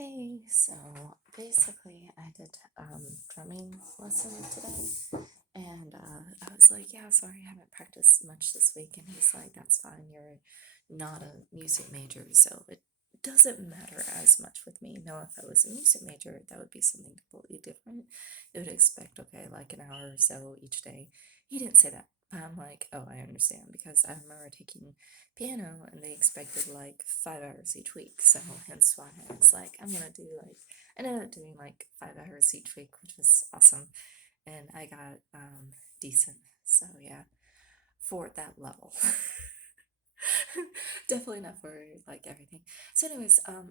Hey, so basically, I did drumming lesson today, and I was like, "Yeah, sorry, I haven't practiced much this week." And he's like, "That's fine. You're not a music major, so it doesn't matter as much with me." Now, if I was a music major, that would be something completely different. It would expect, okay, like an hour or so each day. He didn't say that, but I'm like, "Oh, I understand," because I remember taking piano and they expected like 5 hours each week. So hence why I was like, I'm gonna do like I ended up doing like 5 hours each week, which was awesome. And I got decent. So yeah, for that level. Definitely not for like everything. So anyways, I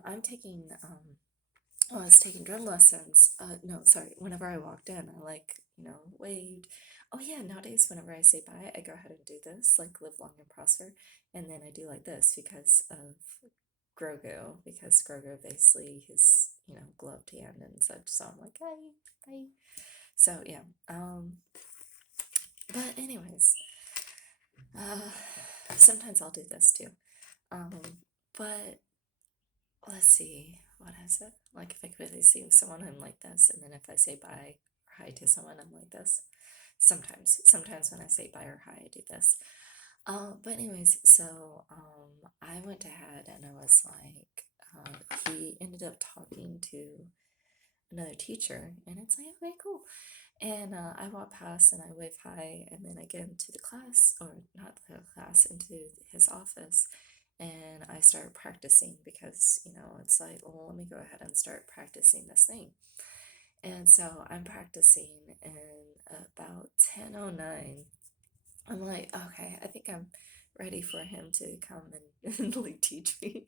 was taking drum lessons. No, sorry. Whenever I walked in, I waved. Oh yeah, nowadays whenever I say bye, I go ahead and do this, like live long and prosper, and then I do like this because of Grogu, because Grogu basically his gloved hand and such. So I'm like, bye, bye. So yeah. But anyways, uh, sometimes I'll do this too. Um, but let's see, what is it? Like if I quickly see someone, I'm like this, and then if I say bye or hi to someone, I'm like this. Sometimes when I say bye or hi, I do this. But anyways, so I went ahead and I was like, he ended up talking to another teacher, and it's like, okay, cool. And I walk past and I wave hi, and then I get into the class, or not the class, into his office, and I start practicing because, it's like, well, let me go ahead and start practicing this thing. And so I'm practicing, and about 10:09, I'm like, okay, I think I'm ready for him to come and like teach me.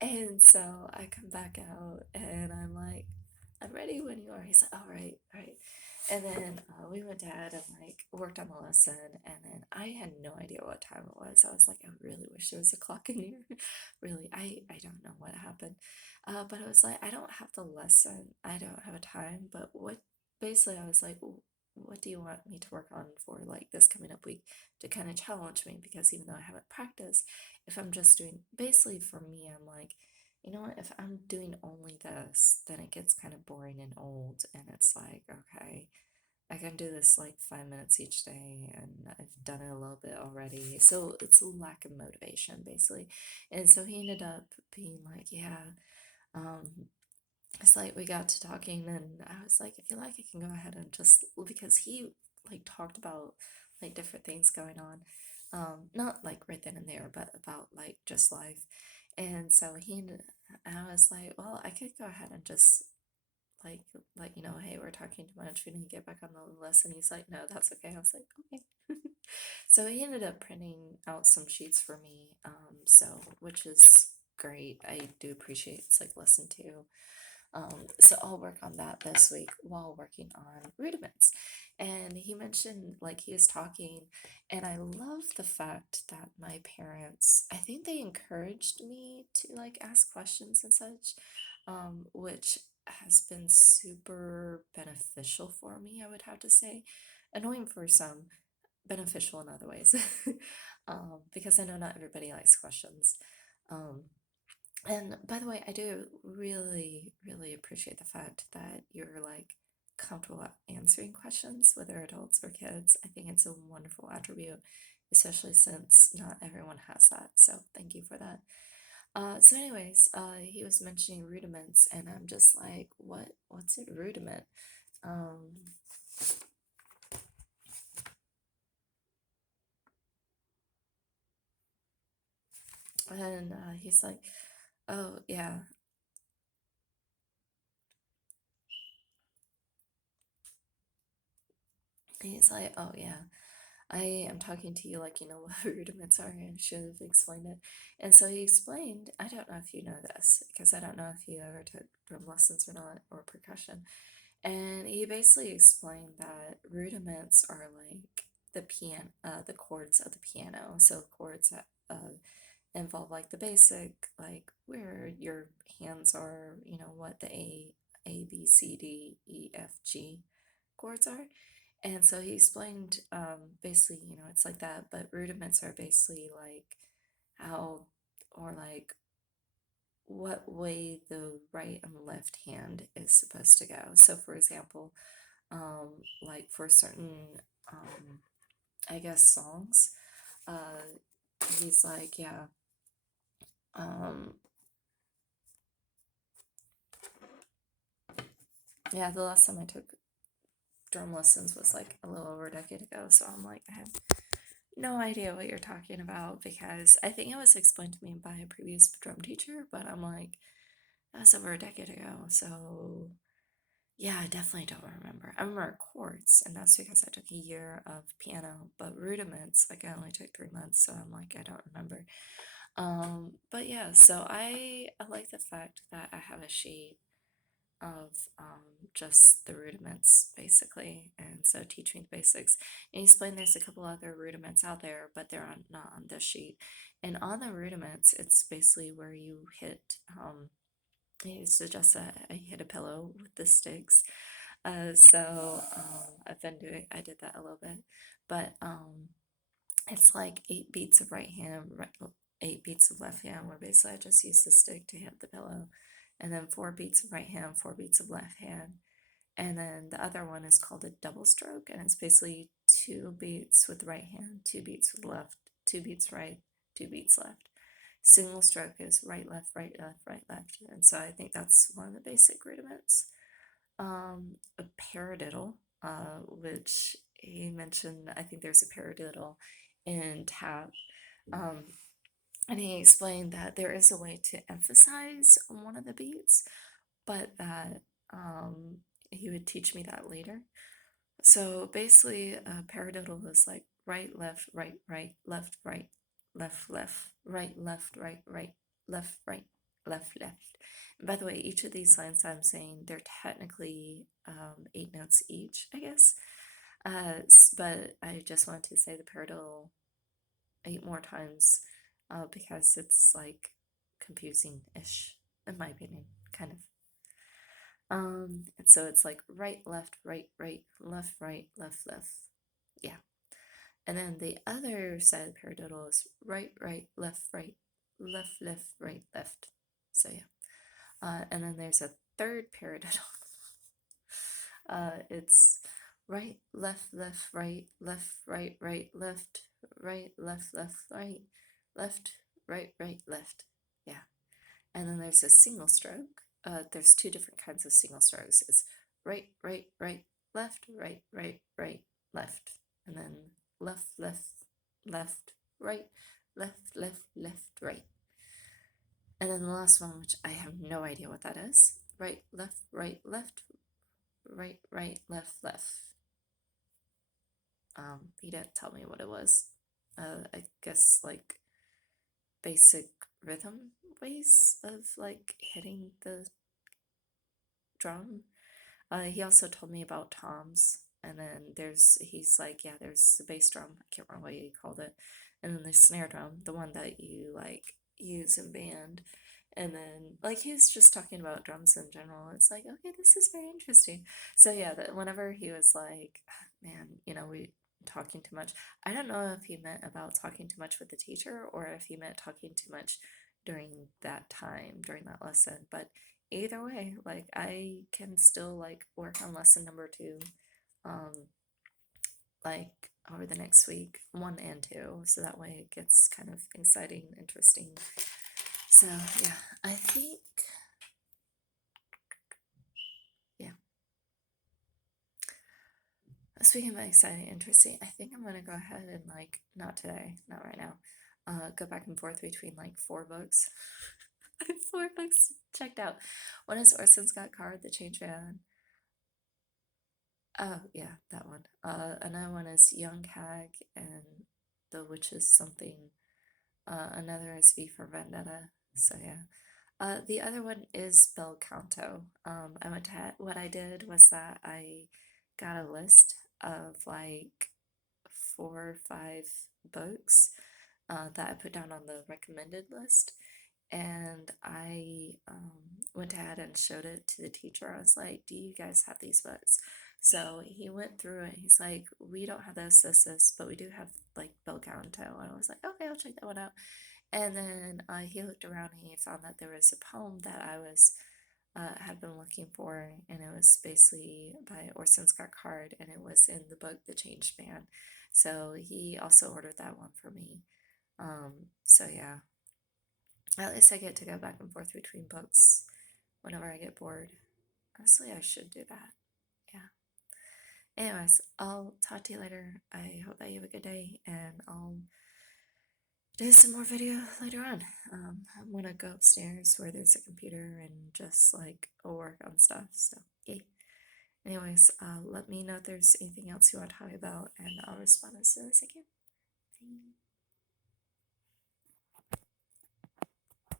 And so I come back out and I'm like, I'm ready when you are. He's like, all right, all right. And then we went ahead and like worked on the lesson. And then I had no idea what time it was. I was like, I really wish there was a clock in here. Really, I don't know what happened. But it was like, I don't have the lesson. I don't have a time. But what basically I was like, what do you want me to work on for like this coming up week to kind of challenge me? Because even though I haven't practiced, if I'm just doing basically for me, I'm like, you know what, if I'm doing only this, then it gets kind of boring and old. And it's like, okay, I can do this like 5 minutes each day, and I've done it a little bit already. So it's a lack of motivation, basically. And so he ended up being like, yeah, um, it's like we got to talking, and I was like, if you like, I can go ahead and just because he like talked about like different things going on, not like right then and there, but about like just life. And so and I was like, well, I could go ahead and just like hey, we're talking too much. We need to get back on the lesson. He's like, no, that's okay. I was like, okay. So he ended up printing out some sheets for me, so which is great. I do appreciate it's like lesson two. So I'll work on that this week while working on rudiments. And he mentioned, like, he was talking, and I love the fact that my parents, I think they encouraged me to like ask questions and such, which has been super beneficial for me, I would have to say. Annoying for some, beneficial in other ways. Because I know not everybody likes questions. Um, and by the way, I do really, really appreciate the fact that you're like comfortable answering questions, whether adults or kids. I think it's a wonderful attribute, especially since not everyone has that. So thank you for that. So anyways, he was mentioning rudiments, and I'm just like, what's a rudiment? Um, and he's like, oh yeah. He's like, oh yeah. I am talking to you like you know what rudiments are and should have explained it. And so he explained, I don't know if you know this, because I don't know if you ever took drum lessons or not, or percussion. And he basically explained that rudiments are like the chords of the piano. So chords that involve like the basic, like where your hands are, what the A, B, C, D, E, F, G chords are. And so he explained basically, it's like that, but rudiments are basically like how, or like what way the right and left hand is supposed to go. So, for example, like for certain, um, I guess, songs, uh, he's like, yeah, um, yeah, the last time I took drum lessons was like a little over a decade ago. So I'm like, I have no idea what you're talking about because I think it was explained to me by a previous drum teacher, but I'm like, that was over a decade ago. So yeah, I definitely don't remember. I remember chords, and that's because I took a year of piano, but rudiments, like I only took 3 months, so I'm like, I don't remember. But yeah, so I like the fact that I have a sheet of just the rudiments basically, and so teach me the basics. And he explained there's a couple other rudiments out there, but they're not on this sheet. And on the rudiments, it's basically where you hit. He suggests that I hit a pillow with the sticks. I've been doing. I did that a little bit, but it's like 8 beats of right hand, 8 beats of left hand, where basically I just use the stick to hit the pillow, and then 4 beats of right hand, 4 beats of left hand, and then the other one is called a double stroke, and it's basically 2 beats with the right hand, 2 beats with left, 2 beats right, 2 beats left. Single stroke is right, left, right, left, right, left, and so I think that's one of the basic rudiments. A paradiddle, which he mentioned, I think there's a paradiddle in tap. Um, and he explained that there is a way to emphasize on one of the beats, but that he would teach me that later. So basically, paradiddle was like right, left, right, right, left, right, left, left, right, left, right, right, left, right, left, left. And by the way, each of these lines I'm saying, they're technically 8 notes each, I guess. But I just wanted to say the paradiddle 8 more times because it's like confusing-ish, in my opinion, kind of. And so it's like right, left, right, right, left, right, left, left. Yeah. And then the other side of the paradiddle is right, right, left, right, left. So yeah. And then there's a third paradiddle. It's right, left, right, right, left, right, left, right, left, right, left. Yeah. And then there's a single stroke. There's 2 different kinds of single strokes. It's right, left, right, left. And then left, left, right, right. And then the last one, which I have no idea what that is. Right, left, right, left. He didn't tell me what it was. I guess like basic rhythm ways of like hitting the drum. He also told me about toms, and then he's like, yeah, there's the bass drum. I can't remember what he called it, and then the snare drum, the one that you like use in band, and then like he's just talking about drums in general. It's like, okay, this is very interesting. So yeah, that whenever he was like, man, we talking too much. I don't know if he meant about talking too much with the teacher or if he meant talking too much during that time, during that lesson, but either way, like I can still like work on lesson number 2, um, like over the next week, 1 and 2, so that way it gets kind of exciting, interesting. So yeah, I think yeah. Speaking of exciting, interesting, I think I'm gonna go ahead and like not today, not right now. Go back and forth between like 4 books. I have 4 books checked out. One is Orson Scott Card, The Change Man. Oh, yeah, that one. Another one is Young Hag and The Witches something. Another is V for Vendetta. So yeah. The other one is Bel Canto. What I did was that I got a list of like 4 or 5 books that I put down on the recommended list, and I went ahead and showed it to the teacher. I was like, do you guys have these books? So he went through it. He's like, we don't have this, but we do have like Bel Canto. And I was like, okay, I'll check that one out. And then he looked around and he found that there was a poem that I was had been looking for, and it was basically by Orson Scott Card, and it was in the book The Changed Man. So he also ordered that one for me. So yeah, at least I get to go back and forth between books whenever I get bored. Honestly, I should do that. Yeah. Anyways, I'll talk to you later. I hope that you have a good day, and I'll do some more video later on. I'm gonna go upstairs where there's a computer and just like work on stuff. So, yay. Anyways, let me know if there's anything else you want to talk about, and I'll respond as soon as I can. Bye.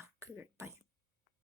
Oh, good. Bye.